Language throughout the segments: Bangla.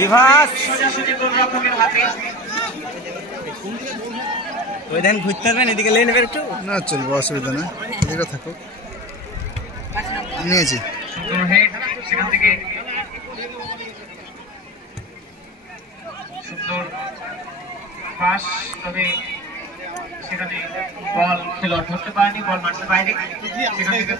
বিভাস ওই দেন ঘুরতে পারবেন, এদিকে লেন নেবে একটু না, চলবে, অসুবিধা না, এদিকে থাকো। নিয়েছি সেখান থেকে সুন্দর পাস, তবে সেখানে বল খেলোয়াড় ধরতে পারেনি, বল মাঠের বাইরে। সেখান থেকে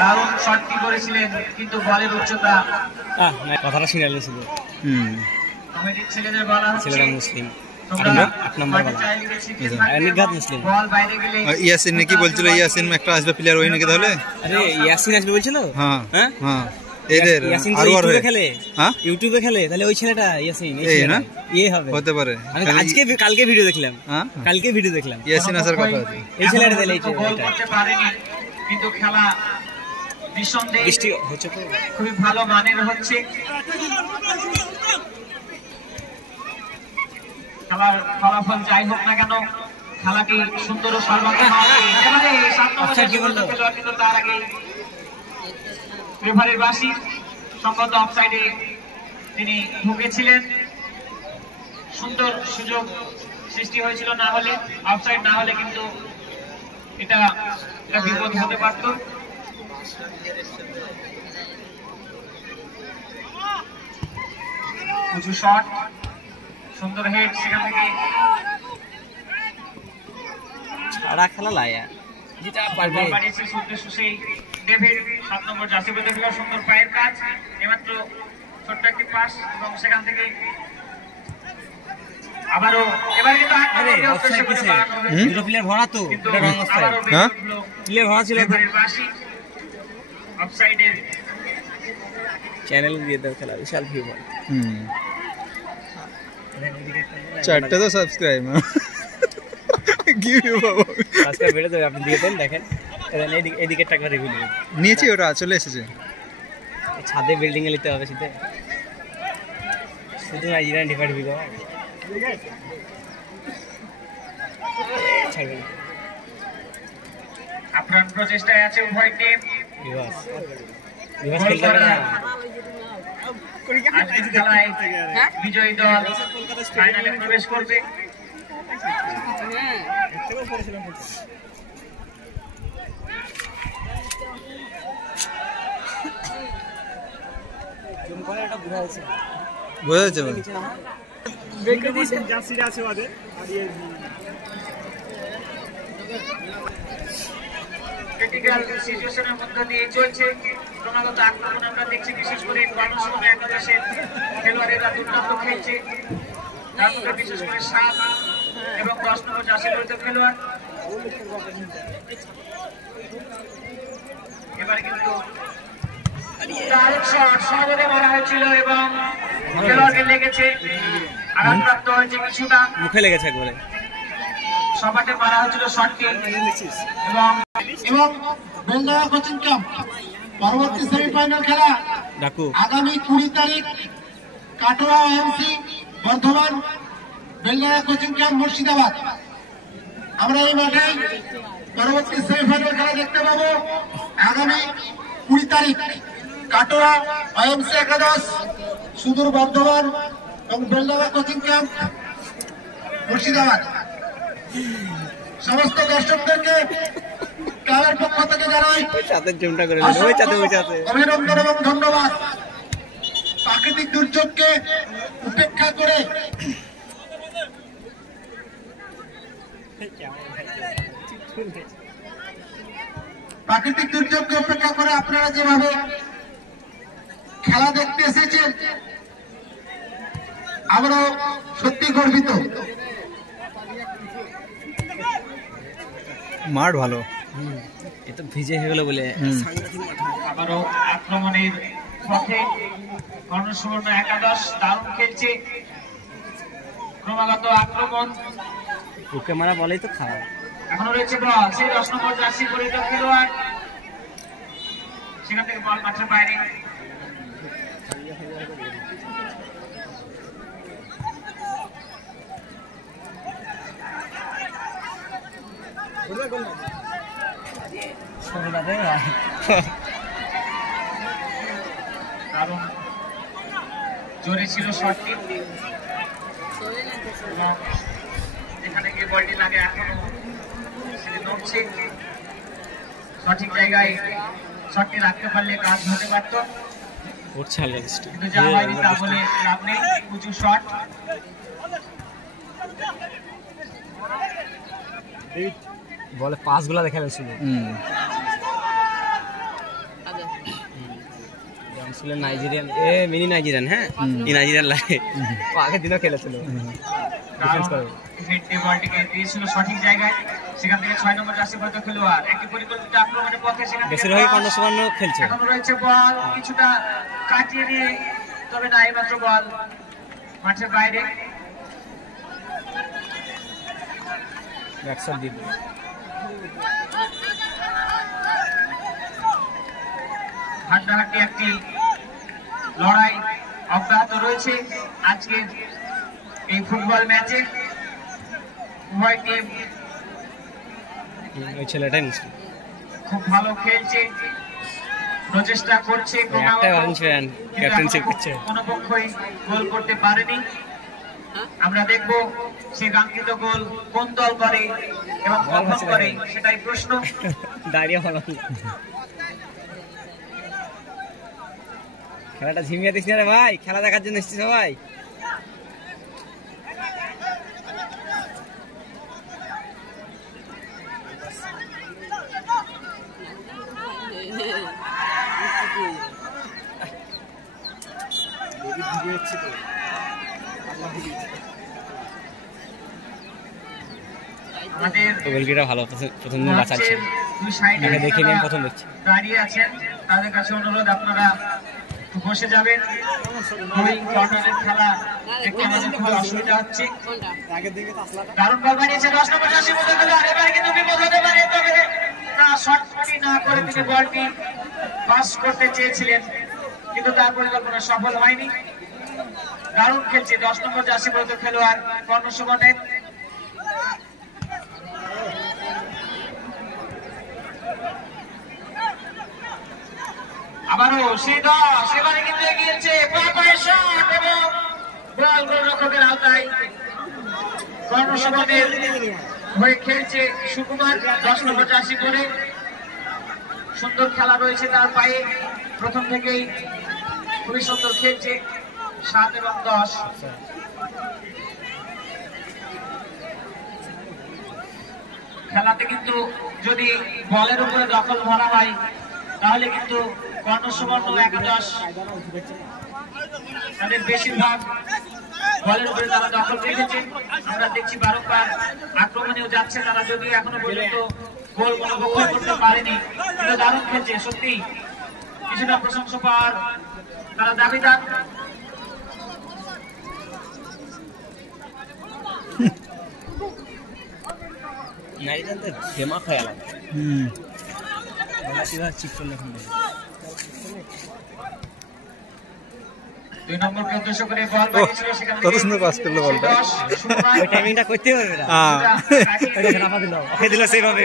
দারুণ শটটি করেছিলেন, কিন্তু বলের উচ্চতা কথাটা শুনে ছিল। ছেলেদের বলা ছেলেরা মুসলিম, 8 নম্বর মুসলিম। ইয়াসিন নাকি বলছিল ইয়াসিন একটা আসবে প্লেয়ার, ওই নাকি তাহলে? আরে ইয়াসিন আসবে বলছিল। হ্যাঁ হ্যাঁ, এদের ইউটিউবে খেলে, হ্যাঁ ইউটিউবে খেলে, তাহলে ওই ছেলেটা ইয়াসিন এই হবে, হতে পারে। আমি আজকে কালকে ভিডিও দেখলাম, কালকে ভিডিও দেখলাম ইয়াসিন আসার কথা আছে। এই ছেলেটা তাহলে এই গোল করতে পারেনি, কিন্তু খেলা নিঃসন্দেহে বৃষ্টি হচ্ছে তো খুবই ভালো মানের হচ্ছে। খেলার ফলাফল যাই হোক না কেন, খেলাকে সুন্দর ও সর্বাঙ্গীন কিন্তু তার আগে রেফারির বাঁশি সম্ভবত অফসাইডে তিনি ঢুকেছিলেন। সুন্দর সুযোগ সৃষ্টি হয়েছিল, না হলে অফসাইড না হলে কিন্তু এটা বিপদ হতে পারত। উঁচু শট, সুন্দর হেড, সেখান থেকে ছাড়া খেলা লায়া যেটা পারবে। বাড়িয়েছে সেই ডেভিড 7 নম্বর জার্সি পরে খেলা, সুন্দর পায়ের কাজ, এইমাত্র ছোট্ট একটি পাস, এবং সেখান থেকে আবারও এবারে কিন্তু দুটো প্লেয়ার ভরা তো, এটা রং অফসাইড। হ্যাঁ, প্লেয়ার ভরা ছিল। রেফারির বাঁশি অফসাইডে। চ্যানেল দিয়ে দাও, খেলা বিশাল ভিউ হয়। 4টা তো সাবস্ক্রাইব সাবস্ক্রাইব বেড়ে যাবে, আপনি দিয়ে দেন, দেখেন এদিকে টাকা রিভিউ নিয়েছি, ওটা চলে এসেছে। ছাদে বিল্ডিং এ নিতে হবে, শীতে শুধু নাইজেরিয়ান ডিফাইট ভিডিও আপনার প্রচেষ্টায় আছে উভয় টিম। বিভাস খেলতে পারে না। বিজয়ী দল ফাইনালে প্রবেশ করবে। বোঝা যাচ্ছে ক্রিটিক্যাল সিচুয়েশনের মধ্যে দিয়ে চলছে ক্রমাগত আক্রমণ আমরা দেখছি, বিশেষ করে কর্ণসূর্য একাদশের খেলোয়াড়েরা দুর্দান্ত খেলছে, তার মধ্যে বিশেষ করে 7 এবং 10 নম্বর জার্সি পরিহিত খেলোয়াড়। এবারে কিন্তু দারুণ শট সহজে মারা হয়েছিল এবং খেলোয়াড়কে লেগেছে, আঘাতপ্রাপ্ত হয়েছে কিছুটা, মুখে লেগেছে একবারে। সপাটে মারা হয়েছিল শটটি। এবং বেলডাঙ্গা কোচিং ক্যাম্প পরবর্তী সেমিফাইনাল খেলা আগামী 20 তারিখ কাটোয়া ওএমসি বর্ধমান, বেলডাঙ্গা কোচিং ক্যাম্প মুর্শিদাবাদ। আমরা এই মাঠে পরবর্তী সেমিফাইনাল খেলা দেখতে পাবো আগামী 20 তারিখ কাটোয়া ওএমসি একাদশ সুদূর বর্ধমান এবং বেলডাঙ্গা কোচিং ক্যাম্প মুর্শিদাবাদ। সমস্ত দর্শকদেরকে ক্লাবের পক্ষ থেকে জানাই অভিনন্দন এবং ধন্যবাদ। প্রাকৃতিক দুর্যোগকে উপেক্ষা করে আপনারা যেভাবে খেলা দেখতে এসেছেন, আমরাও সত্যি গর্বিত। মাঠ ভালো, এটা ভিজে হয়ে গেল বলে। আবারও আক্রমণের পথে কর্ণসুবর্ণ একাদশ দারুণ খেলছে, ক্রমাগত আক্রমণ, ওকে মারা বলেই তো খারাপ। এখনো রয়েছে বল, সেই 10 নম্বর জার্সি পরিহিত খেলোয়াড়, সেখান থেকে বল মাঠের বাইরে। কারণ জোরে ছিল শটটি, যেখানে গিয়ে বলটি লাগে এখনো সেটি নড়ছে। সঠিক জায়গায় শটটি রাখতে পারলে কাজ হতে পারত, কিন্তু যা হয়নি তা বলে লাভ নেই। উঁচু শট, বলে পাসগুলা দেখা যাচ্ছিল নাইজেরিয়ান, মিনি নাইজেরিয়ান। হ্যাঁ, এই নাইজেরিয়ান লাগে আগের দিনও খেলেছিল। বলটিকে দিয়েছিল সঠিক জায়গায়, সেখান থেকে 6 নম্বর জার্সি পরিহিত খেলোয়াড় একটি পরিকল্পিত আক্রমণের পক্ষে সেখান থেকে খেলছে। এখন রয়েছে বল কিছুটা কাটিয়ে দিয়ে, তবে না এইমাত্র বল মাঠের বাইরে। হাড্ডাহাড্ডি একটি লড়াই অব্যাহত রয়েছে আজকের এই ফুটবল ম্যাচে। উভয় টিম খুব ভালো খেলছে, প্রচেষ্টা করছে, কোনো পক্ষই গোল করতে পারেনি। আমরা দেখবো সে কাঙ্ক্ষিত গোল কোন দল করে এবং কখন করে, সেটাই প্রশ্ন। খেলাটা ঝিমিয়ে দিস না রে ভাই, খেলা দেখার জন্য এসেছি সবাই। ভালো প্রথম বাঁচাচ্ছে, দেখে নিয়ে প্রথম দেখছি। দাঁড়িয়ে আছেন, তাদের কাছে অনুরোধ আপনারা বসে যাবেন। খেলা দেখতে আমাদের খুব অসুবিধা হচ্ছে। দারুণ বল বানিয়েছে 10 নম্বর জার্সি বলতে গেলে এবারে কিন্তু বিপদ হতে পারে, তবে না, শটটি না করে তিনি বলটি পাস করতে চেয়েছিলেন, কিন্তু তার পরিকল্পনা সফল হয়নি। দারুণ খেলছে 10 নম্বর জার্সি বলতে খেলোয়াড় কর্ণ সুবর্ণের। আবারও সেই 10, এবারে কিন্তু এগিয়েছে শট এবং বল গোলরক্ষকের আওতায়। কর্ণ সুবর্ণের হয়ে খেলছে সুকুমার 10 নম্বর জার্সি পরে। সুন্দর খেলা রয়েছে তার পায়ে, প্রথম থেকেই খুবই সুন্দর খেলছে। 7 এবং 10 খেলাতে কিন্তু যদি বলের উপরে দখল ধরা হয় তাহলে কিন্তু কর্ণ সুবর্ণ একাদশ তাদের বেশিরভাগ বলের উপরে তারা দখল রেখেছে। আমরা দেখছি বারংবার আক্রমণেও যাচ্ছে তারা, যদিও এখনো পর্যন্ত গোল কোনো পক্ষ করতে পারেনি, কিন্তু দারুণ খেলছে। সত্যি কিছুটা প্রশংসা পাওয়ার তারা দাবিদার। দুই নম্বরকে উদ্দেশ্য করে বল বানিয়েছিল, সেখানে কত সুন্দর পাস করলো বলটা। ওই টাইমিংটা করতে হবে না, ওকে দিল সেইভাবে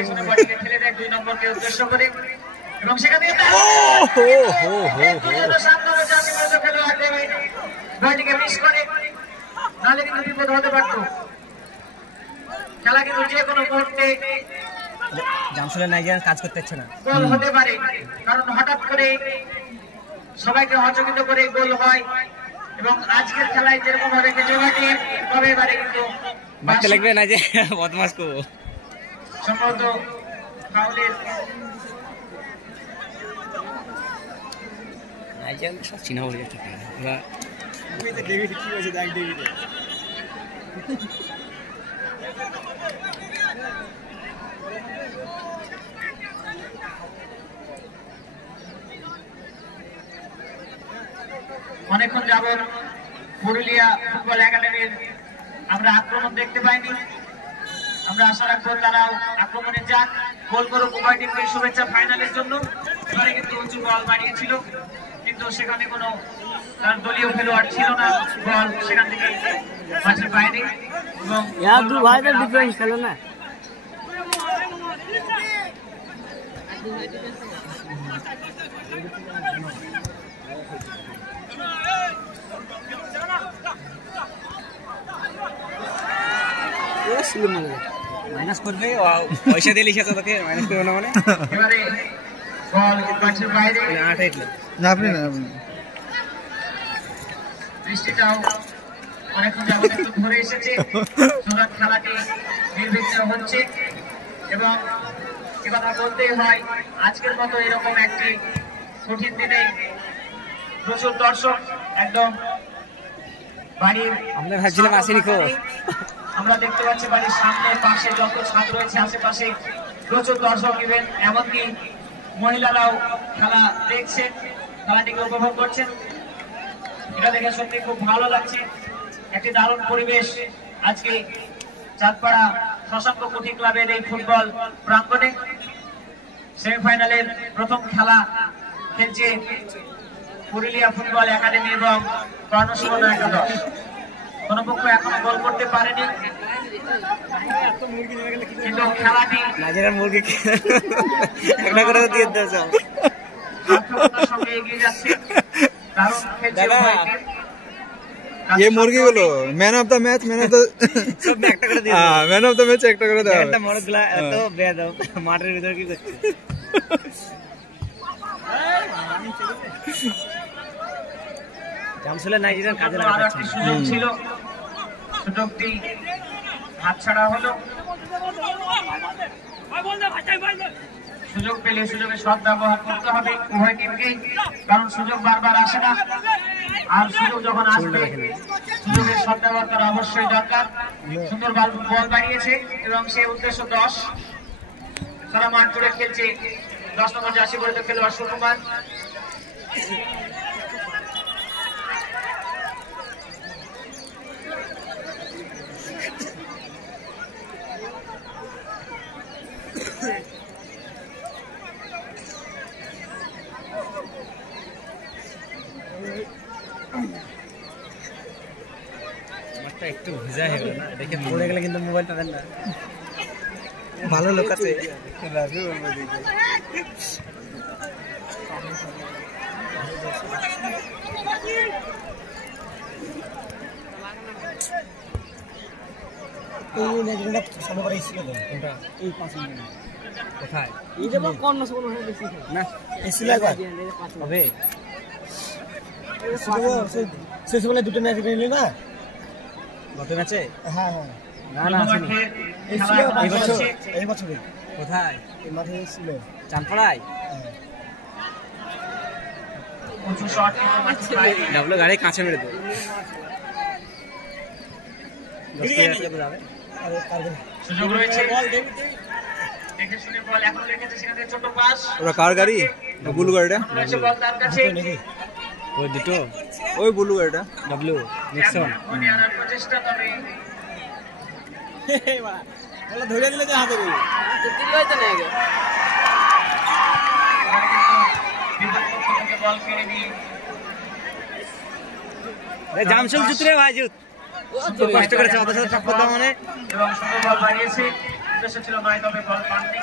ফেলে দেয় 2 নম্বরকে উদ্দেশ্য করে, এবং সেখান থেকে বলটিকে মিস করে, নাহলে কিন্তু বিপদ হতে পারত। খেলা কিন্তু যে কোনো মুহূর্তে জামশেদের নাইজেরিয়ান কাজ করতে হচ্ছে না, গোল হতে পারে, কারণ হঠাৎ করে সবাইকে সহযোগিতা করে গোল হয়। এবং আজকের খেলায় যেরকম ভাবে খেলেছে তবে এবারে কিন্তু বাচ্চা লাগবে না যে বদমাস কো সম্ভবত ফাউলের নাইজেরিয়ান সব চিনা হয়ে গেছে। ডেভিড কি হয়েছে দেখ, ডেভিড অনেকক্ষণ যাবত পুরুলিয়া ফুটবল একাডেমির আমরা আক্রমণ দেখতে পাইনি। আমরা আশা রাখবো তারাও আক্রমণে যাক, গোল করুক। উভয় টিমকে শুভেচ্ছা ফাইনালের জন্য। এবারে কিন্তু উঁচু বল বানিয়েছিল, কিন্তু সেখানে কোনো তার দলীয় খেলোয়াড় ছিল না, বল সেখান থেকে মাঠের বাইরে। এবং মাইনাস করবে, পয়সা দিয়ে লিখেছে তোকে মাইনাস করবে না মানে। এবারে বল মাঠের বাইরে, না আপনি না বৃষ্টিটাও অনেকক্ষণ যাবত একটু ধরে এসেছে, সুতরাং খেলাটি নির্বিঘ্ন হচ্ছে। এবং এ কথা বলতেই হয়, আজকের মতো এরকম একটি কঠিন দিনে প্রচুর দর্শক একদম বাড়ির, আমরা ভাবছিলাম আসেনি খো। আমরা দেখতে পাচ্ছি বাড়ির সামনে পাশে যত ছাদ রয়েছে আশেপাশে প্রচুর দর্শক, ইভেন এমনকি মহিলারাও খেলা দেখছেন, খেলাটিকে উপভোগ করছেন। এটা দেখে সত্যি খুব ভালো লাগছে, একটি দারুণ পরিবেশ আজকে চাঁদপাড়া শশাঙ্ক কুঠি ক্লাবের এই ফুটবল প্রাঙ্গণে। সেমিফাইনালের প্রথম খেলা খেলছে পুরুলিয়া ফুটবল একাডেমি এবং কর্ণসুবর্ণ একাদশ। কোন পক্ষ এখনো গোল করতে পারেনি, কিন্তু খেলাটি মুরগি একটা করে দিয়ে দিয়েছে, সঙ্গে এগিয়ে যাচ্ছে। দারুণ খেলছে ये मुर्गी बोलो man of the match, man of the সব একটা করে দিয়ে हाँ मैन ऑफ द मैच একটা করে দাও। একটা মরগলা তো বে দাও, মাঠের ভিতর কি করছে? জামসুলের নাইজেরিয়ান কাজে লাগাচ্ছে। সুযোগ ছিল, সুযোগটি হাতছাড়া হলো। সুযোগ পেলে সুযোগের সদ্ব্যবহার করতে হবে উভয় টিমকেই, কারণ সুযোগ বারবার আসে না, আর সুযোগ যখন আসবে সুযোগের সদ্ব্যবহার করা অবশ্যই দরকার। সুন্দর বল বাড়িয়েছে এবং সেই উদ্দেশ্য 10 সারা মাঠ জুড়ে খেলছে 10 নম্বর জার্সি পরিহিত খেলোয়াড় সুকুমার। আমারটা একটু ভিজা হয়ে গেল না, দেখে পড়ে গেলে কিন্তু মোবাইলটা দেন না। ভালো লোক আছে কোথায় না হবে শেষ বেলায় দুটো ম্যাচ নিলি না গত ম্যাচে? হ্যাঁ হ্যাঁ না না আসেনি এই বছরে কোথায়? এই মাঠে এসেছিল চাঁদপাড়ায় উঁচু শট কিন্তু মাঠের বাইরে। ডাবলো গাড়ি কাঁচে মেরে দেবো। সুযোগ রয়েছে, দেখে শুনে বল এখন রেখেছে, সেখানে ছোট পাস। ওরা কার গাড়ি? বুলু গাড়িটা, রয়েছে বল তার কাছে, ওই দুটো ওই বুলু গাড়িটা ডাবলু নিক্সন মনে আনার প্রচেষ্টা, তবে ধরে দিলে যে হাতে বিপক্ষ থেকে বল কেড়ে নিয়ে জামশুল জুত রে ভাই জুত কষ্ট করেছে ওদের সাথে টক্কর দাও মানে। এবং সুন্দর বল বাড়িয়েছে, উদ্দেশ্য ছিল নয়, তবে বল পাননি,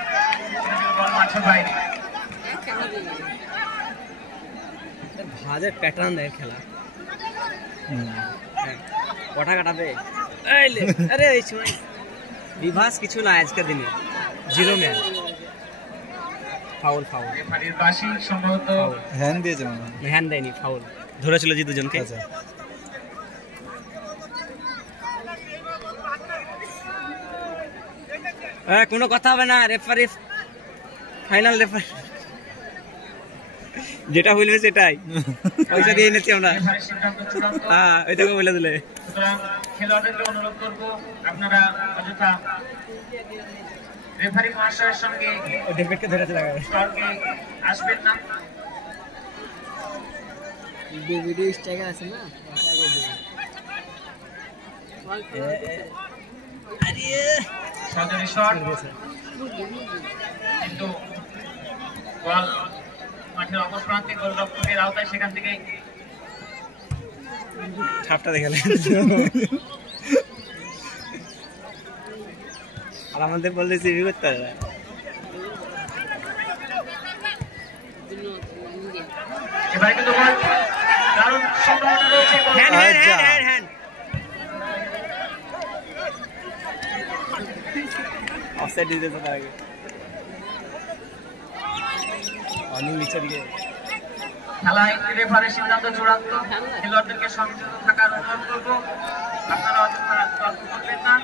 বল মাঠের বাইরে। ভাজের প্যাটার্ন দেয় খেলা, কটা কাটাবে? আরে এই সময় বিভাস কিছু না আজকের দিনে, জিরো ম্যান। ফাউল ফাউল রেফারির বাঁশি সম্ভবত হ্যান্ড দিয়েছে মনে হয়। হ্যান্ড দেয়নি, ফাউল ধরেছিল যে দুজনকে। আচ্ছা কোনো কথা হবে না, রেফারি ফাইনাল, রেফারি যেটা বলবে সেটাই, পয়সা দিয়ে এনেছি আমরা। রেফারির সিদ্ধান্ত চূড়ান্ত। হ্যাঁ ওইটাকে বলে দিলে। সুতরাং খেলোয়াড়দেরকে অনুরোধ করবো, আপনারা অযথা রেফারি মহাশয়ের সঙ্গে ডেভিডকে ধরেছে লাগাবে, তর্কে আসবেন না। ভিডিও স্ট্রাইকার আছে না, সজনী শট, কিন্তু বল মাঠের অপর প্রান্তে গোলরক্ষকের আওতায়, সেখান থেকে ছাপটা দেখালে। আর আমাদের বলতে সিভি করতে হবে। এবারে কিন্তু বল দারুণ সম্ভাবনা রয়েছে হ্যান্ড হ্যান্ড আচ্ছা। হ্যান্ড হ্যান্ড অফসাইড দিয়ে দিতে আগে অনেক নিচে দিকে খেলায় রেফারির সিদ্ধান্ত চূড়ান্ত খেলোয়াড়দেরকে সংযত থাকার অনুরোধ করব আপনারা অযথা তর্ক করবেন না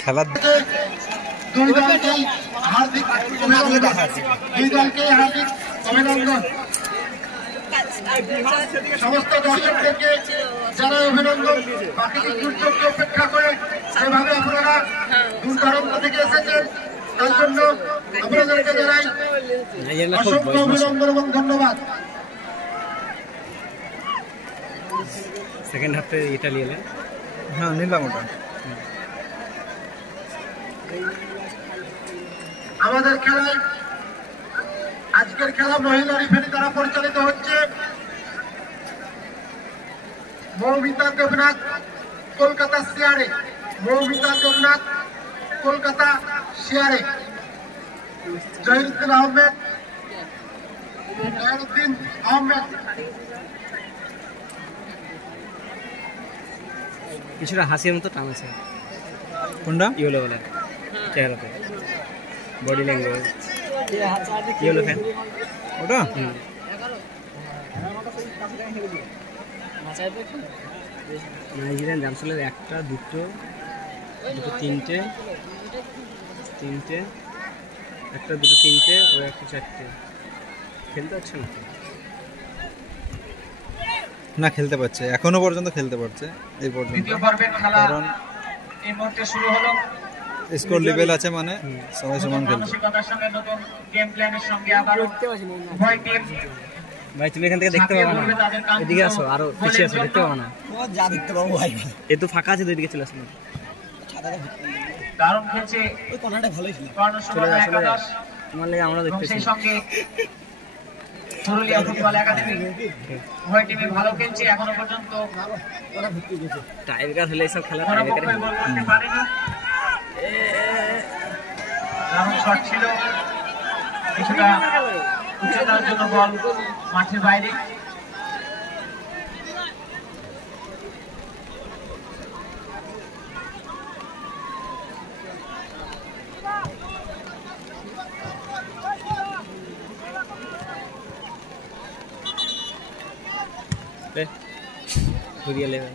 খেলার দুই দলকেই হার্দিক অভিনন্দন দুই দলকেই হার্দিক অভিনন্দন সমস্ত দর্শকদেরকে জানাই অভিনন্দন প্রাকৃতিক দুর্যোগকে উপেক্ষা করে সেভাবে আপনারা দূর-দূরান্ত থেকে এসেছেন তার জন্য আপনাদেরকে জানাই অসংখ্য অভিনন্দন এবং ধন্যবাদ। সেকেন্ড হাফে এটা নিলেন হ্যাঁ নিলাম ওটা আমাদের খেলায় আজকের খেলা মহিলা রেফারি দ্বারা পরিচালিত হচ্ছে মৌমিতা দেবনাথ কলকাতা শিয়ারে মৌমিতা দেবনাথ কলকাতা শিয়ারে জহিরুদ্দিন আহমেদ জহিরুদ্দিন আহমেদ কিছুটা হাসির মতো টান আছে কোনটা ইয়েলো বলে চেহারাতে বডি ল্যাঙ্গুয়েজ ইয়েলো ফ্যান ওটা নাইজেরিয়ান জামসলের একটা দুটো তিনটে একটা দুটো তিনটে ও একটা চারটে খেলতে পারছে না না খেলতে পারছে এখনো পর্যন্ত খেলতে পারছে এই পর্যন্ত দ্বিতীয় পর্বের খেলা কারণ এই মুহূর্তে শুরু হলো স্কোর লেভেল আছে মানে সবাই সমান খেলবে মানসিকতার সঙ্গে নতুন গেম প্ল্যানের সঙ্গে আবারও উভয় টিম ভাই তুমি এখান থেকে দেখতে পাবো না এদিকে আসো আরো পিছিয়ে আসো দেখতে পাবো না ও যা দেখতে পাবো ভাই এ তো ফাঁকা আছে তো এদিকে চলে আসো না দারুণ খেলছে ওই কর্নারটা ভালোই ছিল কর্ণসূচনা চলে যা একাদশ তোমার লেগে আমরা এবং দেখতেছি সেই সঙ্গে পুরুলিয়া ফুটবল একাডেমি উভয় টিমে ভালো খেলছে এখনো পর্যন্ত ওরা ভর্তি গেছে টাইব্রেকার হলে এইসব খেলা কোনো টাইব্রেকারে পক্ষই গোল করতে পারেনি দারুণ শট ছিল কিছুটা উচ্চতার জন্য বল মাঠের বাইরে ঘুরিয়ে লেবে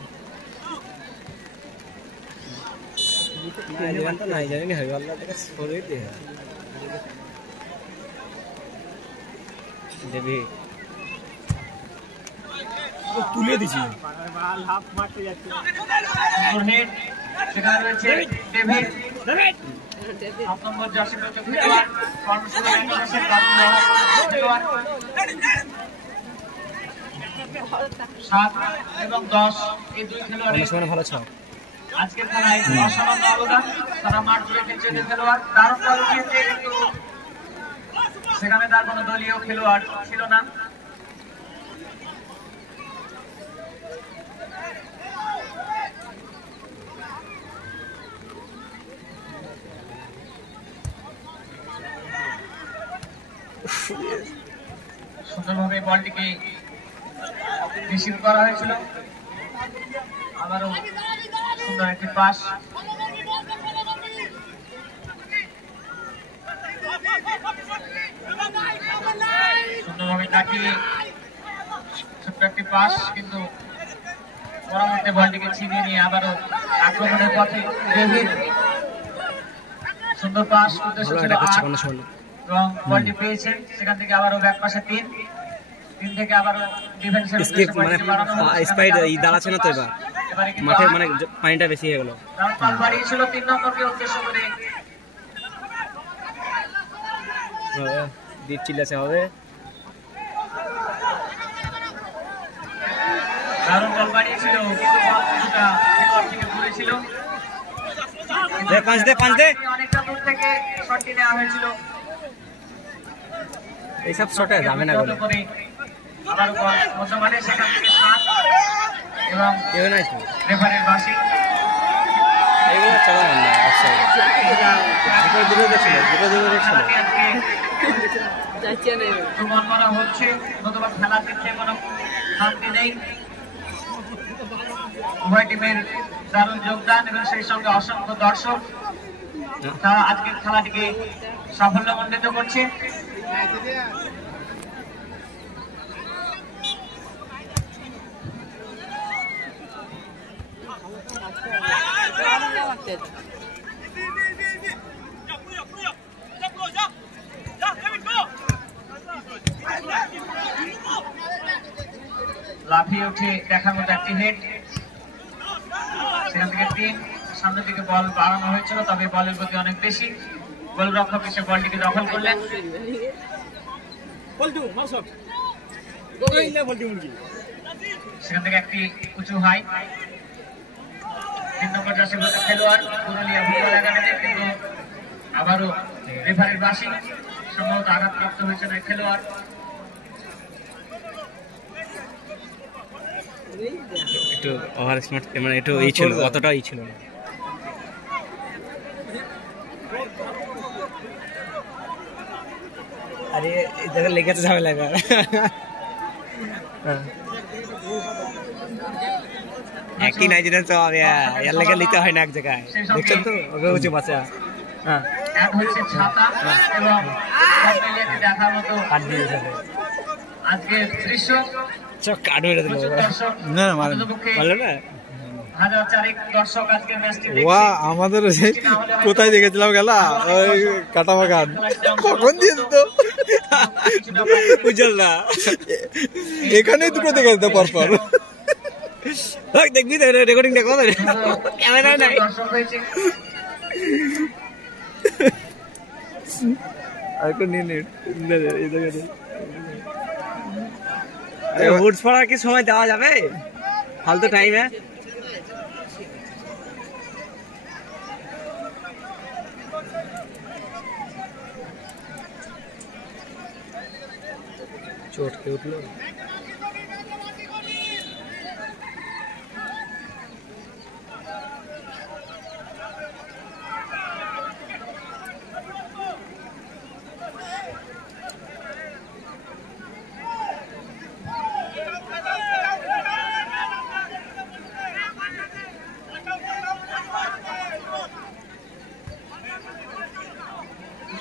নাইজেরিয়ান তো নাইজেরিয়ান হবে আল্লাহ থেকে সরিয়ে দিয়ে দেবি ও তুলে দিছি নেট সেখানে রয়েছে ডেভিড 7 নম্বর জার্সি পরে খেলোয়াড় কর্ণসূচনা একাদশের দারুণ খেলোয়াড় 7 এবং 10 এই দুই খেলোয়াড়ের সময় ভালো ছ আজকের খেলায় অসামান্য অবদান তারা মাঠ জুড়ে খেলছে যে খেলোয়াড় দারুণ বল উঠিয়েছে কিন্তু সেখানে তার কোনো দলীয় খেলোয়াড় ছিল না সুন্দরভাবে বলটিকে রিসিভ করা হয়েছিল আবারও সুন্দর একটি পাস সুন্দরভাবে কাটিয়ে ছোট্ট একটি পাস কিন্তু পরবর্তী বলটিকে ছিনিয়ে নিয়ে আবারও আক্রমণের পথে ডেভিড সুন্দর পাস উদ্দেশ্য ছিল 8 এবং বলটি পেয়েছেন সেখান থেকে আবারও ব্যাক পাশে 3 থেকে আবারও ডিফেন্সের স্কিপ মানে স্পাইড ই দাঁড়াচ্ছে না তো এবার মাঠে মানে পানিটা বেশি হয়ে গেল রাউন্ড পাস বাড়িয়েছিল 3 নম্বরকে উদ্দেশ্য করে ডিপ চিল্লাছে হবে দারুণ বল বাড়িয়েছিল কিন্তু বল কিছুটা খেলোয়াড় থেকে দূরে ছিল দে পাঁচ দে অনেকটা দূর থেকে শটটি নেওয়া হয়েছিল এইসব শটে যাবে না বলে আবারও বল মোসামানে সেখান থেকে 7 এবং কেউ নাই তো রেফারির বাঁশি এগুলো চলা না অফসাইড দুটো ছিল প্রমাণ করা হচ্ছে নতুবা খেলা দেখতে কোনো শান্তি নেই। উভয় টিমের দারুণ যোগদান এবং সেই সঙ্গে অসংখ্য দর্শক তারা আজকের খেলাটিকে সাফল্যমণ্ডিত করছে। লাফিয়ে উঠে দেখার মতো একটি হেড, সেখান থেকে 3 সামনের দিকে বল বাড়ানো হয়েছিল, তবে বলের গতি অনেক বেশি। গোলরক্ষক এসে বলটিকে দখল করলেন। সেখান থেকে একটি উঁচু হাই 3 নম্বর জার্সি খেলোয়াড় পুরুলিয়া ফুটবল একাডেমি, কিন্তু আবারও রেফারির বাঁশি, সম্ভবত আঘাতপ্রাপ্ত হয়েছেন এই খেলোয়াড়। একটু ওভার স্মার্ট মানে একটু এই ছিল, অতটাই ছিল না। আরে জায়গা লেগেছে ঝামেলা লাগা। একই নাই যেটা তো এর লেগে নিতে হয় না এক জায়গায়, দেখছেন তো ওকে উঁচু বাচ্চা। হ্যাঁ এক হচ্ছে ছাতা এবং সব মিলিয়ে দেখার মতো আজকের দৃশ্য। সব কাট মেরে দিল না মানে বললো না হাজার চারেক দর্শক আজকের ম্যাচটি ওয়া আমাদের কোথায় দেখেছিলাম খেলা ওই কাটা বাগান কখন দিয়ে দিত উজ্জ্বল না এখানে দুটো দেখে দিত পরপর দেখবি তো রেকর্ডিং দেখো ক্যামেরা নাই দর্শক হয়েছে। আরেকটা নিয়ে নে এই জায়গায় হুডস পড়ার কি সময় দেওয়া যাবে ফালতু টাইমে? চটকে উঠলো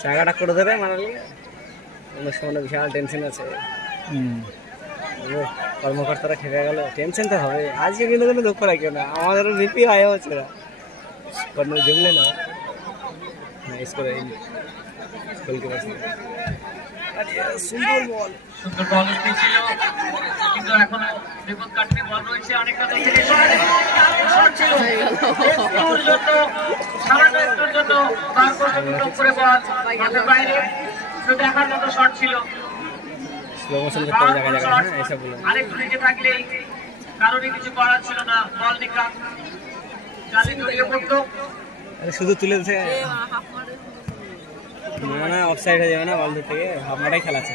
জায়গাটা করে দেবে মানালি অনেক সময় বিশাল টেনশন আছে। কর্মকর্তারা খেপে গেল, টেনশন তো হবে। আজকে কিন্তু কোনো দুঃখ রাখিও না, আমাদেরও বিপি হয় হচ্ছে না কোনো জমলে না করে সুন্দর বল সুন্দর বল ছিল, কিন্তু এখনো বিপদ কাটতে বল রয়েছে অনেকটা থেকে সামান্য একটুর জন্য বার করে বল মাঠের বাইরে দেখার মতো শট ছিল। আরেকটু নিচে থাকলেই কারোরই কিছু করার ছিল না, বল নিকাম জালি জড়িয়ে পড়তো। শুধু তুলে দিচ্ছে না, না অফসাইড হয়ে যাবে না, বল দূর থেকে হাফ মাঠাই খেলা আছে।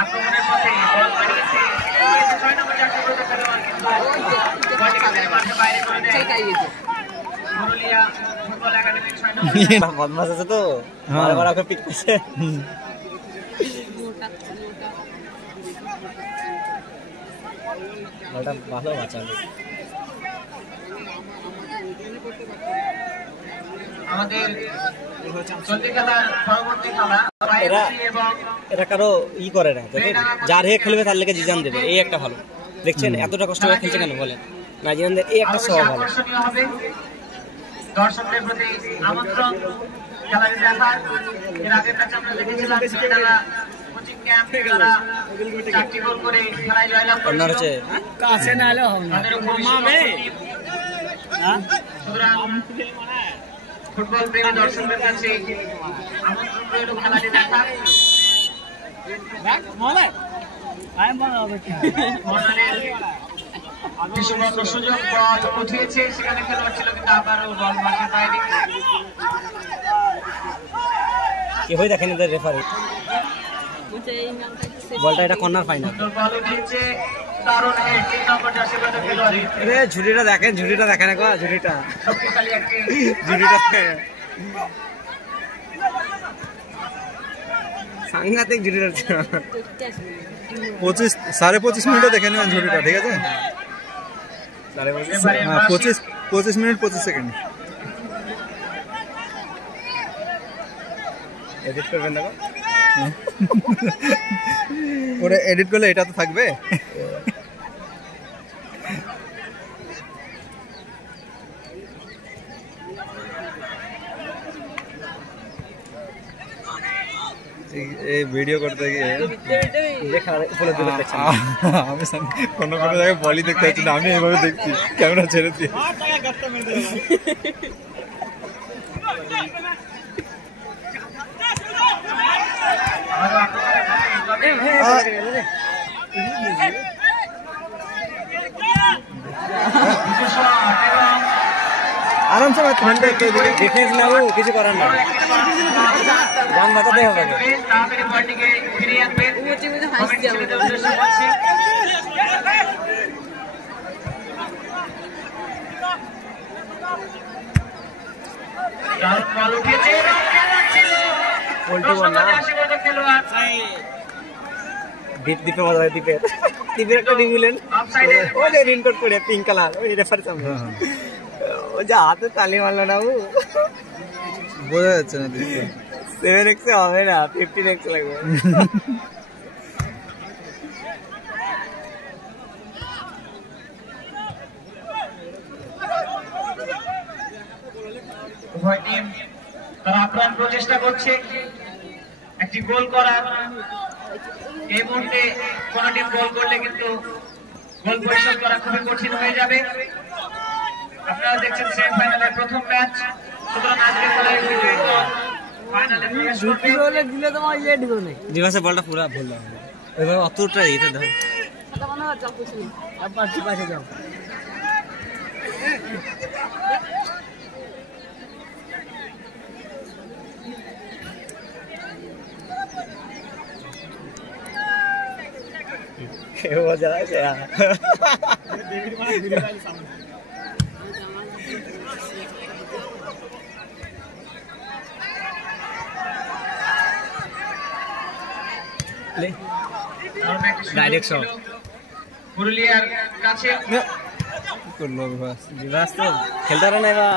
আক্রমণের পথে বল বাড়িয়েছে 6 নম্বর জার্সি পরে খেলোয়াড়, কিন্তু বলটিকে মাঠের বাইরে করে দেয় পুরুলিয়া ফুটবল একাডেমির 6 নম্বর। বদমাশ আছে তো বারবার ওকে পিট করছে। বলটা ভালো বাঁচালো। আমাদের চলতি খেলার পরবর্তী খেলা এটা কারো ই করে না, যার হয়ে খেলবে তার লেগে জিজান দেবে, এই একটা ভালো। দেখছেন এতটা কষ্ট করে খেলছে কেন বলেন না, জিজানদের এই একটা স্বভাব ভালো। আকর্ষণীয় হবে দর্শকদের প্রতি আমন্ত্রণ খেলা দেখার। এর আগের ম্যাচে আমরা দেখেছিলাম তারা কোচিং ক্যাম্পে তারা 4টি গোল করে খেলায় জয়লাভ করেছে। কাছে না হলে হবে সুতরাং ফুটবল প্রেমী দর্শকদের কাছে আমন্ত্রণ রইল খেলাটি দেখার। বিশ্ববঙ্গ সুযোগ বল উঠিয়েছে, সেখানে খেলোয়াড় ছিল কিন্তু আবারও বল মাঠের বাইরে। কি হয়ে দেখেন এদের রেফারি, বলটা এটা কর্নার ফাইনাল। বল উঠিয়েছে, দারুণ হেড 3 নম্বর জার্সি পরে খেলোয়াড়। ঝুড়িটা দেখেন, ঝুড়িটা দেখেন একবার, ঝুড়িটা শক্তিশালী একটি ঝুড়িটা সাংঘাতিক ঝুড়িটা। 25 মিনিটে দেখে নেবেন ঝুড়িটা, ঠিক আছে? হ্যাঁ, 25 মিনিট 25 সেকেন্ড। এডিট করবেন দেখো, ওরা এডিট করলে এটা তো থাকবে। এই ভিডিও করতে গিয়ে আমি কোনো কোনো জায়গায় বলই দেখতে পাচ্ছি না, আমি এইভাবে দেখছি ক্যামেরা ছেড়ে দিয়ে। आराम से ডিফেন্স না, কিছু করার না, গান বাজাতে হবে। দ্বীপে মজা হয়, দ্বীপের একটা ডিভিলেন ওই যে রিনকোট পরে পিঙ্ক কালার, ওই রেফারি সামনে ও যা হাতে তালি মারলো না, বোঝা যাচ্ছে না। 7x হবে না, 15x লাগবে। উভয় টিম তারা আপ্রাণ প্রচেষ্টা করছে একটি গোল করার। এই মুহূর্তে কোন টিম গোল করলে কিন্তু গোল পরিশোধ করা খুবই কঠিন হয়ে যাবে। আপনারা দেখছেন সেমিফাইনালের প্রথম ম্যাচ, সুতরাং আজকের খেলায় বিজয়ী দল ফাইনালে প্রবেশ করবে। দিবসে বলটা পুরো ভুল হবে, এভাবে অতটা এটা দাও। मजा आ गया। डायरेक्ट शॉट পুরুলিয়ার কাছে করলো বাস দিবাস তো খেলতে পারে না, এবার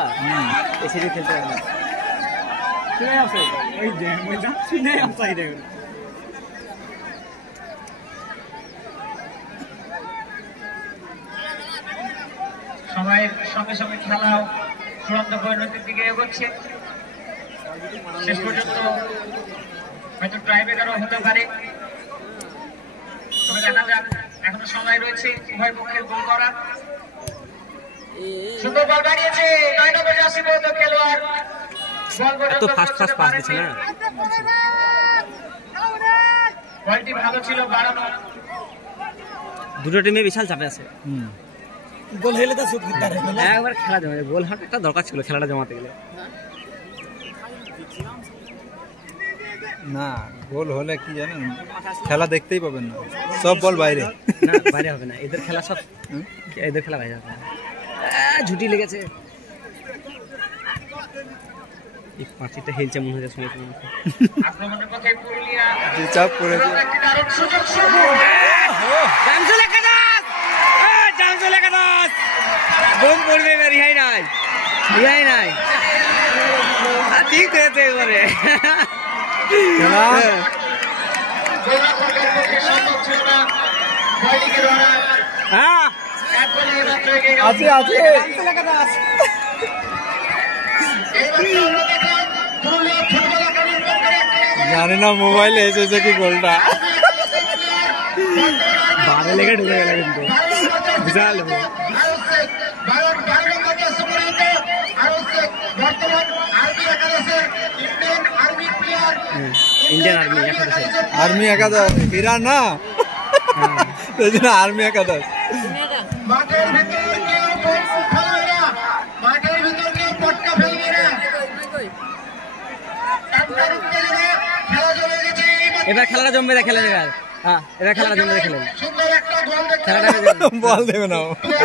এসে খেলতে পারে না। শুনে আছে এই যে মজা শুনে অফসাইড হয়ে গেল। সময়ের সঙ্গে সঙ্গে খেলাও চূড়ান্ত পরিণতির দিকে এগোচ্ছে। শেষ পর্যন্ত হয়তো ট্রাইব্রেকারও হতে পারে, তবে দেখা যাক, এখনো সময় রয়েছে উভয় পক্ষের গোল করার। সুন্দর বল বাড়িয়েছে 9 নম্বর জার্সি পরিহিত খেলোয়াড়, এত ফাস্ট ফাস্ট পাস দিচ্ছে না, বলটি ভালো ছিল, বাড়ানো। দুটো টিমে বিশাল চাপে আছে। গোল হলে তো শুট করতে পারে না, একবার খেলা জমা, গোল হওয়ার একটা দরকার ছিল খেলাটা জমাতে গেলে। না গোল হলে কি জানেন, খেলা দেখতেই পাবেন না, সব বল বাইরে। না বাইরে হবে না, এদের খেলা সব, এদের খেলা বাইরে হবে না। ঝুটি লেগেছে, এই পাঁচিটা হেলছে মনে হচ্ছে শুনে। আক্রমণের পথে পুরুলিয়া যে চাপ পড়েছে, একটি দারুণ সুযোগ শুরু। বোম পড়বে, রিহাই নাই, রিহাই নাই, ঠিক হয়েছে এবারে। গোলরক্ষকের পক্ষে সম্ভব ছিল না বলটিকে ধরা। হ্যাঁ এক বলে এইমাত্র এগিয়ে গেল। আছে আছে এইমাত্র আমরা দেখলাম পুরুলিয়া ফুটবল একাডেমির পক্ষে একটা জানি না মোবাইলে এসেছে কি গোলটা, বারে লেগে ঢুকে গেল কিন্তু বিশাল। ইন্ডিয়ান আর্মি একাদশ, আর্মি একাদশ ইরান না, সেই জন্য আর্মি একাদশ। মাঠের ভিতর কেউ ফেলবে না, মাঠের ভিতর কেউ পটকা ফেলবে না। খেলা জমে গেছে, এবার খেলাটা জমবে, খেলেন এবার। হ্যাঁ, এবার খেলাটা জমবে, খেলেন। সুন্দর একটা গোল দেখতে বল দেবে না।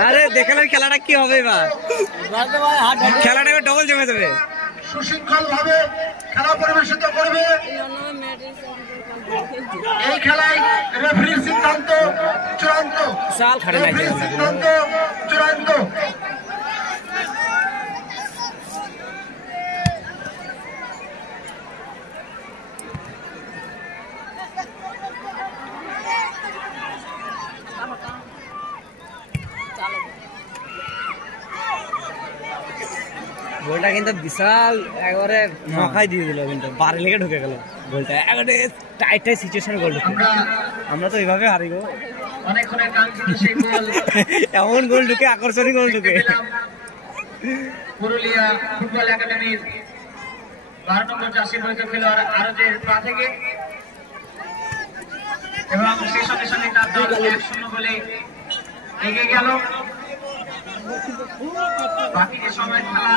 আরে দেখালেন খেলাটা কি হবে এবার, খেলাটা এবার ডবল জমে দেবে। সুশৃঙ্খল ভাবে খেলা পরিবেশিত করবে। এই খেলায় রেফারির সিদ্ধান্ত চূড়ান্ত, রেফারির সিদ্ধান্ত চূড়ান্ত। গোলটা কিন্তু বিশাল একবারে মাথায় দিয়ে দিল, কিন্তু বারে লেগে ঢুকে গেল গোলটা। একবারে টাইট টাইট সিচুয়েশনে গোল ঢুকে, আমরা তো এইভাবে হারি গো। অনেকক্ষণের কাঙ্ক্ষিত সেই গোল, এমন গোল ঢুকে, আকর্ষণীয় গোল ঢুকে। পুরুলিয়া ফুটবল একাডেমির 12 নম্বর জার্সি পরিহিত খেলোয়াড় আরজের পা থেকে, এবং সেই সঙ্গে সঙ্গে তার দল 1-0 গোলে এগিয়ে গেল। বাকি যে সময় খেলা,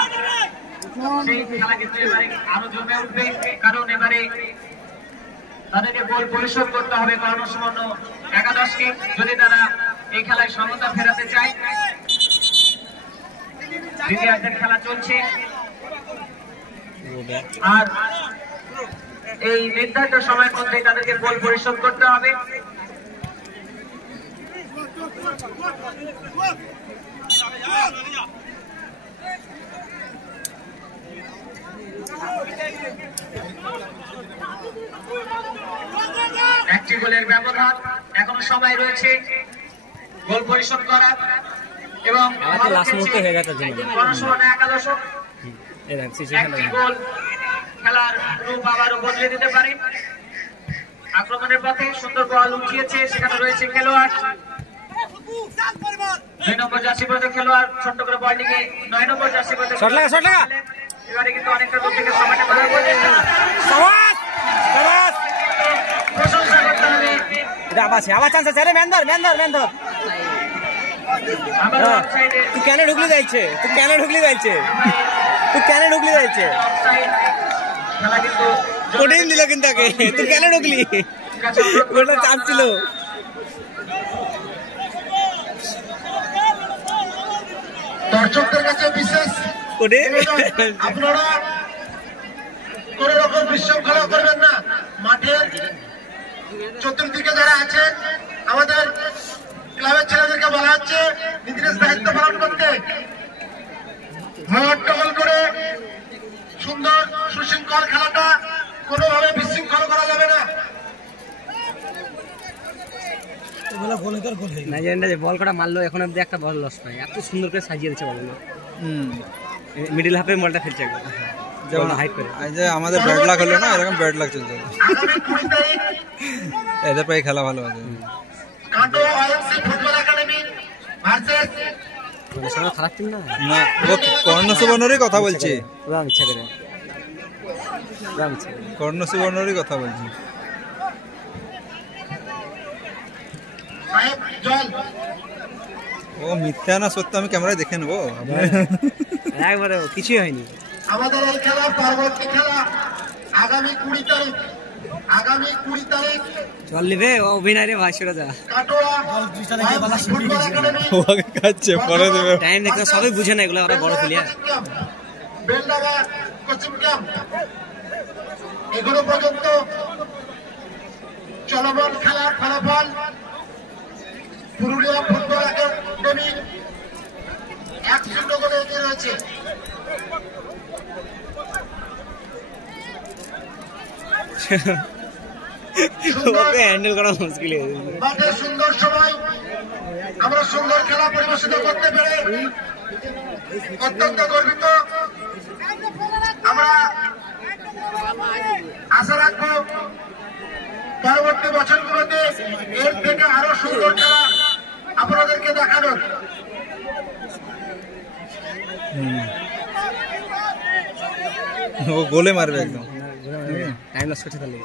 সেই খেলা কিন্তু এবারে আরো জমে উঠবে, কারণ এবারে তাদেরকে গোল পরিশোধ করতে হবে কর্ণসুবর্ণ একাদশকে, যদি তারা এই খেলায় সমতা ফেরাতে চায়। দ্বিতীয়ার্ধের খেলা চলছে, আর এই নির্ধারিত সময়ের মধ্যে তাদেরকে গোল পরিশোধ করতে হবে। একটি গোলের ব্যবধান, এখনো সময় রয়েছে গোল পরিশোধ করার, এবং কর্ণসুবর্ণ একাদশ একটি গোল খেলার রূপ আবারও বদলে দিতে পারে। আক্রমণের পথে সুন্দর বল উঠিয়েছে, সেখানে রয়েছে খেলোয়াড় 2 নম্বর জার্সি পরিহিত খেলোয়াড়, ছোট্ট করে বলটিকে 9 নম্বর জার্সি পরিহিত এবারে কিন্তু অনেকটা দূর থেকে সময়টা পার করে প্রশংসা করতে হবে। আবার চান্স আছে, আরে মেন্দর মেন্দর মেন্দর, তুই কেন ঢুকলি যাইছে, তুই কেন ঢুকলি যাইছে, তুই কেন ঢুকলি যাইছে, খেলা কিন্তু কঠিন দিল কিন্তু আগে, তুই কেন ঢুকলি, গোলটা চাপ ছিল। দর্শকদের কাছে বিশেষ আপনারা কোন রকম বিশৃঙ্খলা করবেন না। মাঠের চতুর্দিকে যারা আছেন, আমাদের ক্লাবের ছেলেদেরকে বলা হচ্ছে নির্দিষ্ট দায়িত্ব পালন করতে, হট্টগোল করে সুন্দর সুশৃঙ্খল খেলাটা কোনোভাবে বিশৃঙ্খল করা যাবে না। নাইজেরিয়ানরা যে বল কটা মারলো, এখন অব্দি একটা বল লস পায়, এত সুন্দর করে সাজিয়ে দিচ্ছে বলগুলো। মিডিল হাফে বলটা ফেলছে যেমন হাইট করে। আমাদের ব্যাড লাক হলো না, এরকম ব্যাড লাক চলছে, এদের পায়ে খেলা ভালো আছে। খারাপ টিম না, ও কর্ণসুবর্ণরই কথা বলছে, ইচ্ছা করে কর্ণসুবর্ণরই কথা বলছি। ও মিথ্যা না সত্য আমি ক্যামেরায় দেখে নেবো, একবারে কিছুই হয়নি। আমাদের এই খেলা পরবর্তী খেলা আগামী 20 তারিখ, আগামী 20 তারিখ চল নিবে অভিনয় রে ভাই, সেটা যা ওকে খাচ্ছে পরে দেবে, টাইম দেখতে সবাই বুঝে না এগুলো, ওরা বড় প্লেয়ার। বেলডাঙ্গা কোচিং ক্যাম্প এগুলো পর্যন্ত চলমান খেলার ফলাফল পুরুলিয়া ফুটবল একাডেমি 1-0 গোলে এগিয়ে রয়েছে। হ্যান্ডেল করা মুশকিল, মাঠে সুন্দর সময়, আমরা সুন্দর খেলা পরিবেশিত করতে পেরে অত্যন্ত গর্বিত। আমরা আশা রাখবো পরবর্তী বছরগুলোতে এর থেকে আরো সুন্দর খেলা আপনাদেরকে দেখানোর। ও গোলে মারবে একদম, টাইম লস করছে, তাহলে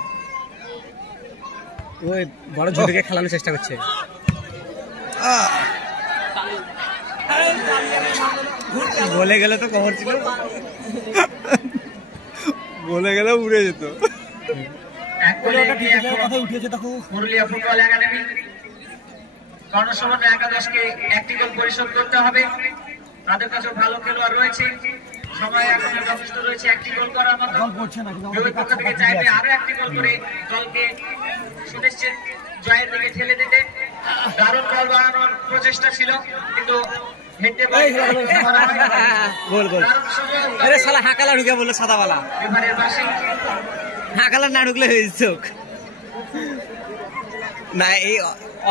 ওই বড় ঝুঁকে খেলানোর চেষ্টা করছে। বলে গেলে তো খবর ছিল, বলে গেলে উড়ে যেত। উঠেছে দেখো পুরুলিয়া ফুটবল একাডেমি কর্ণসুবর্ণ একাদশকে একটি গোল পরিশোধ করতে হবে। তাদের কাছে ভালো খেলোয়াড় রয়েছে, সময় এখনো যথেষ্ট রয়েছে একটি গোল করার মতো। বিপক্ষ পক্ষ থেকে চাইবে আরো একটি গোল করে দলকে সুনিশ্চিত জয়ের দিকে ঠেলে দিতে। দারুণ বল বাড়ানোর প্রচেষ্টা ছিল, কিন্তু হেঁটে গোল গোল। আরে শালা হাকালা ঢুকে বললো সাদাওয়ালা, এবারের বাসী হাকালা না ঢুকলে হয়ে চোখ না। এই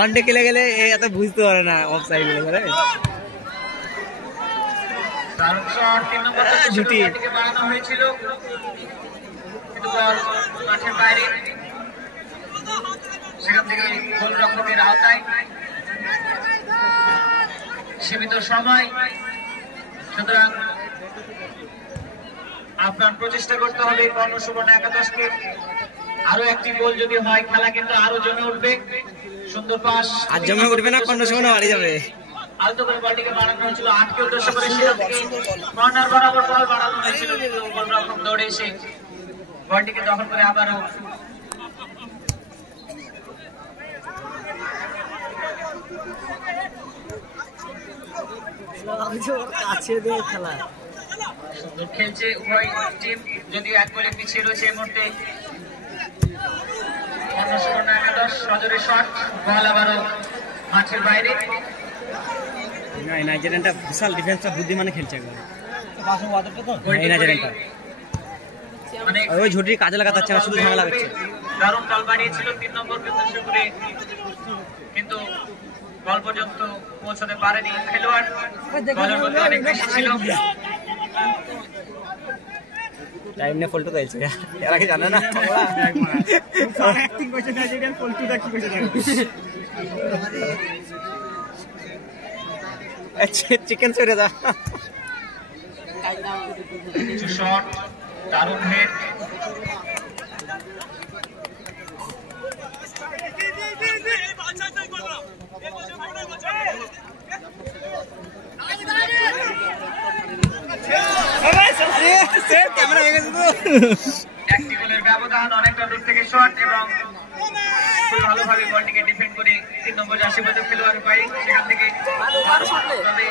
অনডে খেলে গেলে এত বুঝতে পারে না অফ সাইড বলে। দারুণ শট 3 নম্বর জুটি থেকে বাড়ানো হয়েছিল, কিন্তু বল মাঠের বাইরে, সেখান থেকে গোলরক্ষকের আওতায়। সীমিত সময়, সুতরাং আপনার প্রচেষ্টা করতে হবে কর্ণসুবর্ণ একাদশকে। আরো একটি গোল যদি হয় খেলা কিন্তু আরো জমে উঠবে। সুন্দর পাস, আর জমে উঠবে না, কর্ণসুবর্ণ বাড়ি যাবে। আলতো করে বলটিকে বাড়ানো হয়েছিল 8কে উদ্দেশ্য করে, সেখান থেকে কর্নার বরাবর বল বাড়ানো হয়েছিল, কিন্তু গোলরক্ষক দৌড়ে এসে বলটিকে দখল করে আবারও খেলা সুন্দর খেলছে উভয় টিম, যদিও এক গোলে পিছিয়ে রয়েছে এই মুহূর্তে কর্ণসুবর্ণ একাদশ। নজরে শট, বল আবারও মাঠের বাইরে। নাইজেরিয়ানটা বিশাল ডিফেন্সটা বুদ্ধিমানে খেলছে একবার। এই নাইজেরিয়ানটা মানে ওই ঝুটির কাজে লাগাতে হচ্ছে না, শুধু ঝামেলা করছে। দারুণ বল বাড়িয়েছিল 3 নম্বরকে উদ্দেশ্য করে, কিন্তু বল পর্যন্ত পৌঁছাতে পারেনি খেলোয়াড়। বলের মধ্যে অনেক বেশি ছিল। টাইম নিয়ে ফল্টু দিয়েছে, এরা কি জানে না? চিকেন ছেড়ে দা। শট, দারুণ হেড, ক্যামেরা হয়ে গেছে তো। একটি গোলের ব্যবধান, অনেকটা দূর থেকে শট, এবং খুব ভালোভাবে বলটিকে ডিফেন্ড করে 3 নম্বর জার্সি পরে খেলোয়াড় পাই, সেখান থেকে তবে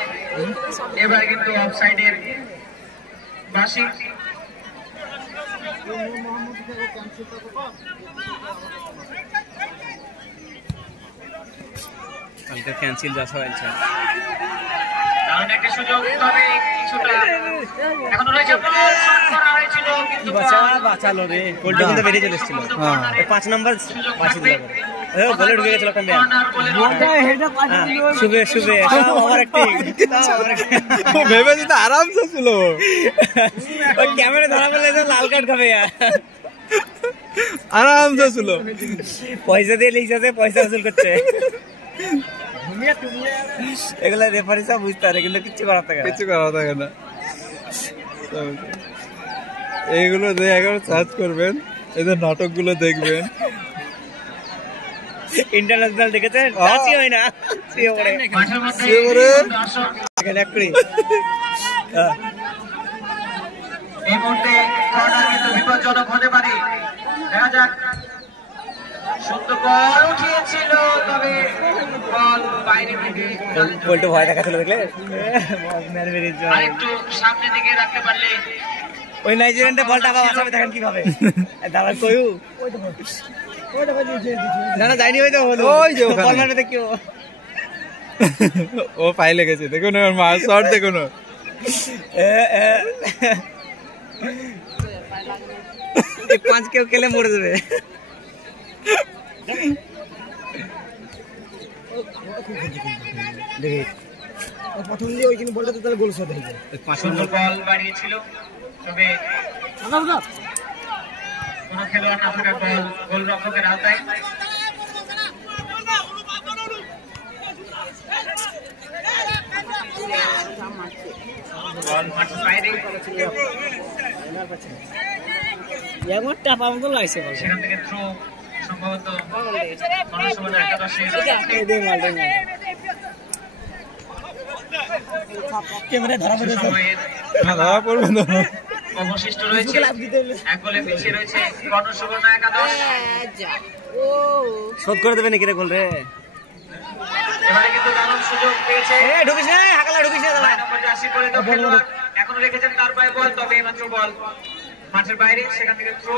এবারে কিন্তু অফসাইডের বাসি। কালকে ক্যান্সেল যা হয়েছে, দারুণ একটা সুযোগ, তবে কিছুটা এখনো রয়েছে। শট করা হয়েছিল, কিন্তু বাঁচালো রে, গোলটা কিন্তু বেরিয়ে চলে এসেছিল। 5 নম্বর বাঁচিয়ে দিল, গোলে ঢুকে গেছিল। শুভে শুভে ভেবে দিতে আরামসে ছিল, ক্যামেরা ধরা পড়লে লাল কার্ড খাবে, আরামসে ছিল। পয়সা দিয়ে লিখছে, পয়সা উসুল করছে। এগুলা রেফারি সব বুঝতে পারে, কিন্তু কিচ্ছু করা থাকে না। এইগুলো দিয়ে একবার সার্চ করবেন, এদের নাটকগুলো দেখবেন। ইন্টারন্যাশনাল দেখেছেন? হয় না মাঠের মধ্যে দর্শক এই মুহূর্তে কর্নার কিন্তু বিপজ্জনক হতে পারে। দেখা যাক, সুন্দর বল উঠিয়েছিল, তবে বল বাইরে থেকে বলতে ভয় দেখাচ্ছিল, দেখলে আরেকটু সামনের দিকে রাখতে পারলে। ওই নাইজেরিয়ানটা বলটা আবার বাঁচাবে, দেখেন কিভাবে। দাদা কইউ না না যায়নি, ওই তো ওই যে ওখানে দেখি ও পাই লেগেছে, দেখুন ওর মার শট দেখুন। 5 কেউ খেলে মরে যাবে। দেখি প্রথম দিয়ে ওইখানে বলটা তো তাহলে গোল শট হয়ে যায়। 5 নম্বর বল বাড়িয়েছিল, তবে কোন খেলোয়াড় না থাকা বল গোলরক্ষকের আওতায়। বল মাঠের বাইরে, সেখান থেকে থ্রো সম্ভবত কর্ণসুবর্ণ একাদশের। ক্যামেরায় ধরা পড়েছে সময়ের ধরা পড়বে না। অবশিষ্ট রয়েছে। এক গোলে পিছিয়ে রয়েছে কর্ণ সুবর্ণ একাদশ। শোধ করে দেবে নাকি রে গোল রে? এবারে কিন্তু দারুণ সুযোগ পেয়েছে। ঢুকিস না, হাকালা ঢুকিস না দাদা। 9 নম্বর জার্সি পরে তো খেলোয়াড় এখনো রেখেছেন তার পায়ে বল, তবে এইমাত্র বল মাঠের বাইরে, সেখান থেকে থ্রো।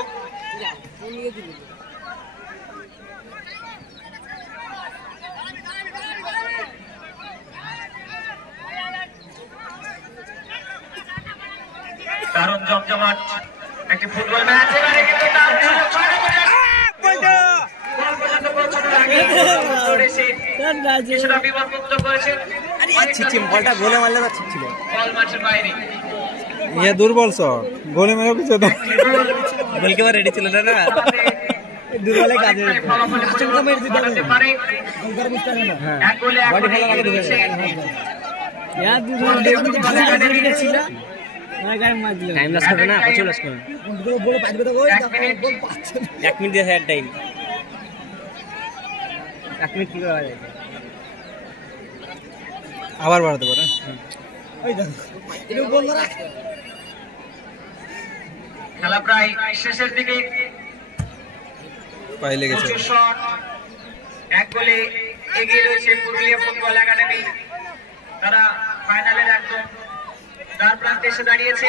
দারুণ জমজমাট একটি ফুটবল ম্যাচ। এবারে কিন্তু তার সুযোগ 6 নম্বর জার্সি বল পর্যন্ত পৌঁছানোর আগে এসে কিছুটা বিপদমুক্ত করেছেন। বলটা গোলে মারলে তো ঠিক ছিল। বল মাঠের বাইরে। ইয়ে দুর্বল শট, গোলে মেরে পিছিয়ে দাও। গোলকিপার রেডি ছিল না, দুর্বলে কাজে ফলাফলে পরিবর্তন ঘটাতে পারে। এক গোলে এক গোলে এগিয়ে রয়েছে। টাইম লস করবে না, প্রচুর লস করবে। 1 মিনিট দিয়ে হেড টাইম, 1 মিনিট কি করা যায়? আবার বাড়াতে পারে। খেলা প্রায় শেষের দিকে। পাই লেগেছে। প্রচুর শট। এক গোলে এগিয়ে রয়েছে পুরুলিয়া ফুটবল একাডেমি। তারা ফাইনালের একদম দ্বার প্রান্তে এসে দাঁড়িয়েছে।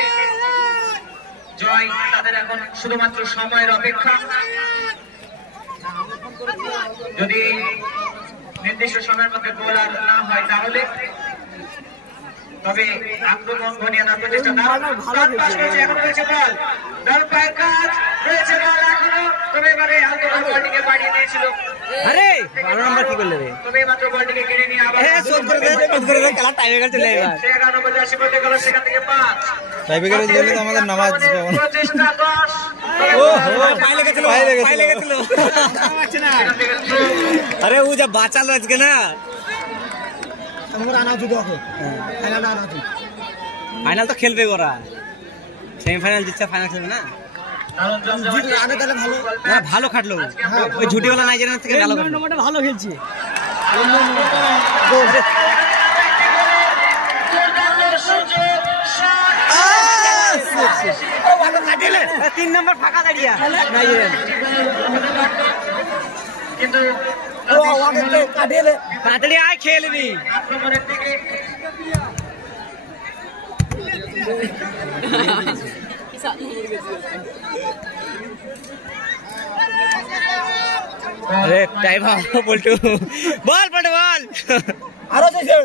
জয় তাদের এখন শুধুমাত্র সময়ের অপেক্ষা। যদি নির্দিষ্ট সময়ের মধ্যে গোল আর না হয় তাহলে, তবে আক্রমণ ঘনিয়ানোর প্রচেষ্টা। দারুণ পাস করেছে, এখন রয়েছে বল, দারুণ পায়ের কাজ রয়েছে বল এখনো, তবে এবারে হালকা বলটিকে বাড়িয়ে দিয়েছিল। আরে 12 নম্বর কি করলে রে? তবে মাত্র বলটিকে কেড়ে নিয়ে আবার শোধ করে দে, খেলা টাইমে গেল চলে এবার। সে 11 নম্বর জার্সি পড়তে গেল, সেখান থেকে 5 টাইব্রেকারে গেলে তো আমাদের নামাজ পাবো না। প্রচেষ্টা 10। পায়ে লেগেছিল, পায়ে লেগেছিল। পায়ে লেগেছিল। সেখান থেকে through। আরে ও যা বাঁচালো আজকে না, ফাইনাল তো খেলবে ওরা, সেমিফাইনাল জিতছে, ফাইনাল খেলবে না। দারুণ জমজমাট না ভালো খাটলো, ওই ঝুটিওয়ালা নাইজেরিয়ান থেকে ভালো খাটলো। ভালো খেলছে। সুযোগ শট। 3 নম্বর ফাঁকা দাঁড়িয়ে নাইজেরিয়ান। কিন্তু তাড়াতাড়ি আয়, খেয়ে নিবি। আক্রমণের দিকে আরে টাইম পল্টু, বল পল্টু বল। আরো চাইছে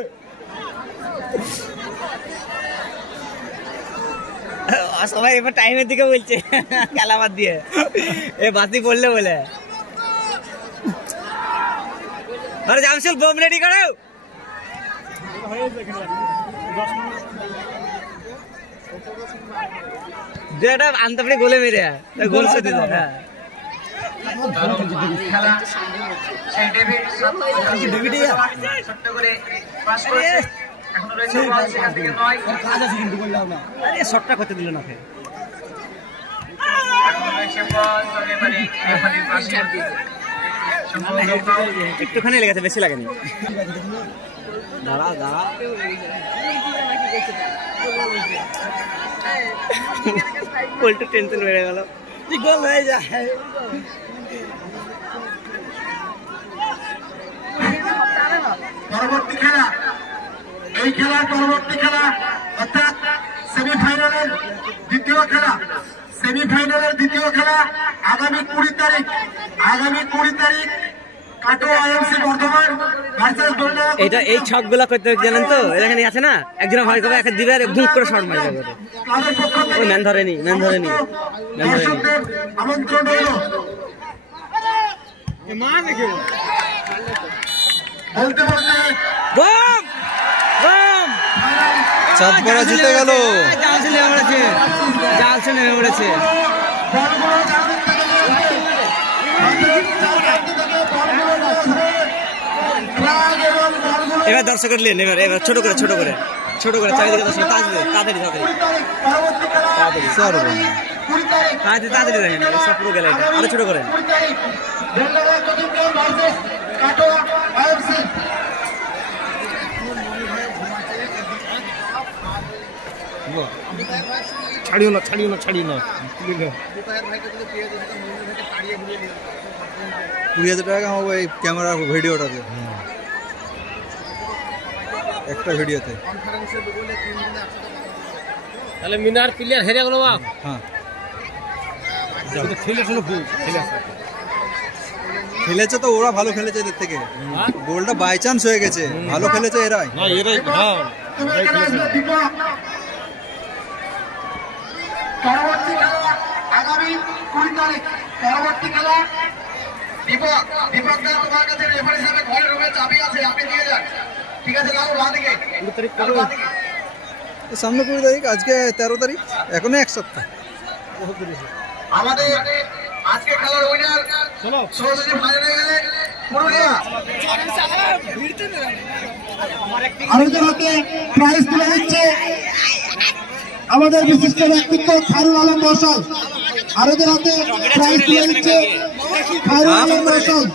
সবাই এবার টাইমের দিকে বলছে খেলা বাদ দিয়ে, এ বাতি পড়লে বলে। আরে জামশেল বোম রেডি করো। যেটা আনতে পারি গোলে মেরে গোল সে দিল। হ্যাঁ খেলা সেই ডেভিড ছোট্ট করে পাস করেছে, এখনো রয়েছে বল, সেখান থেকে 9। আরে শটটা করতে দিল না ফের। এখনো রয়েছে বল, তবে এবারে রেফারির পাশে সম্ভবত foul। একটুখানি লেগেছে, বেশি লাগেনি। দাঁড়া দাঁড়া, পল্টু টেনশন বেড়ে গেল। গোল হয়ে যায়। পরবর্তী খেলা, এই খেলার পরবর্তী খেলা অর্থাৎ সেমিফাইনালের দ্বিতীয় খেলা, সেমিফাইনালের দ্বিতীয় খেলা আগামী 20 তারিখ, কাটোয়া আইএমসি বর্ধমান ভার্সেস দোলনা। এটা এই ছক গুলা করতে জানেন তো, এখানে আছে না, একজন ভয় করে একটা দিবে, বুক করে শর্ট মারবে। ক্লাবের পক্ষ থেকে ওই ম্যান ধরেনি, ম্যান ধরেনি, ম্যান ধরেনি। দর্শকদের আমন্ত্রণ রইল। বলতে বলতে বম বম, চাঁদপাড়া জিতে গেল। জালসে নেমে পড়েছে, জালসে নেমে পড়েছে। বলগুলো যাদের থেকে নিয়েছে, ফ্ল্যাগ এবং বলগুলো এবার দর্শকের লেন, এবার ছোট করে চারিদিকে দর্শক তাড়াতাড়ি তাড়াতাড়ি পরবর্তী খেলা স্যার 20 তারিখ, তাড়াতাড়ি দেখেন, সব পুরো গেলে এটা আরো ছোট করেন। 20 তারিখ দোলনা চতুর্থ ভার্সেস কাটোয়া আইএমসি। ছাড়িও না ছাড়িও না ছাড়িও না 20,000 টাকা কামাবো এই ক্যামেরা ভিডিওটাতে একটা ভিডিওতে তাহলে মিনার প্লেয়ার হেরে গেল বাপ হ্যাঁ খেলেছে তো ওরা ভালো খেলেছে এদের থেকে গোলটা বাই চান্স হয়ে গেছে ভালো খেলেছে এরাই পরবর্তী খেলা আগামী 20 তারিখ পরবর্তী খেলা দীপক দা তোমার কাছে রেফারি হিসেবে ঘরের রুমে চাবি আছে আপনি দিয়ে যান ঠিক আছে নাও বাদিকে সামনে 20 তারিখ আজকে 13 তারিখ এখনো এক সপ্তাহ আমাদের আজকে খেলার উইনার সরাসরি ফাইনালে গেলে পুরুলিয়া আমাদের হাতে প্রাইজ তুলে দিচ্ছে আমাদের বিশিষ্ট ব্যক্তিত্ব খায়রুল আলম মহাশয় আমাদের হাতে প্রাইজ তুলে দিচ্ছে খায়রুল আলম মহাশয়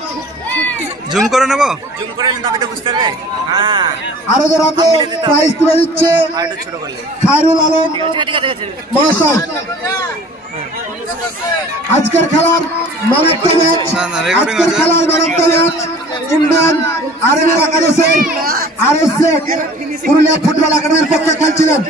জুম করে নেব জুম করে নিন তবে তো বুঝতে পারবে হ্যাঁ আমাদের হাতে প্রাইজ তুলে দিচ্ছে আরেকটু ছোট করলে খায়রুল আলম মহাশয় আজকের খেলার ম্যাচ আজকের খেলার ম্যাচ ইন্ডিয়ান আর্মি বাংলাদেশের আরএসএ পুরুলিয়া ফুটবল একাডেমির পক্ষে খেলছিলেন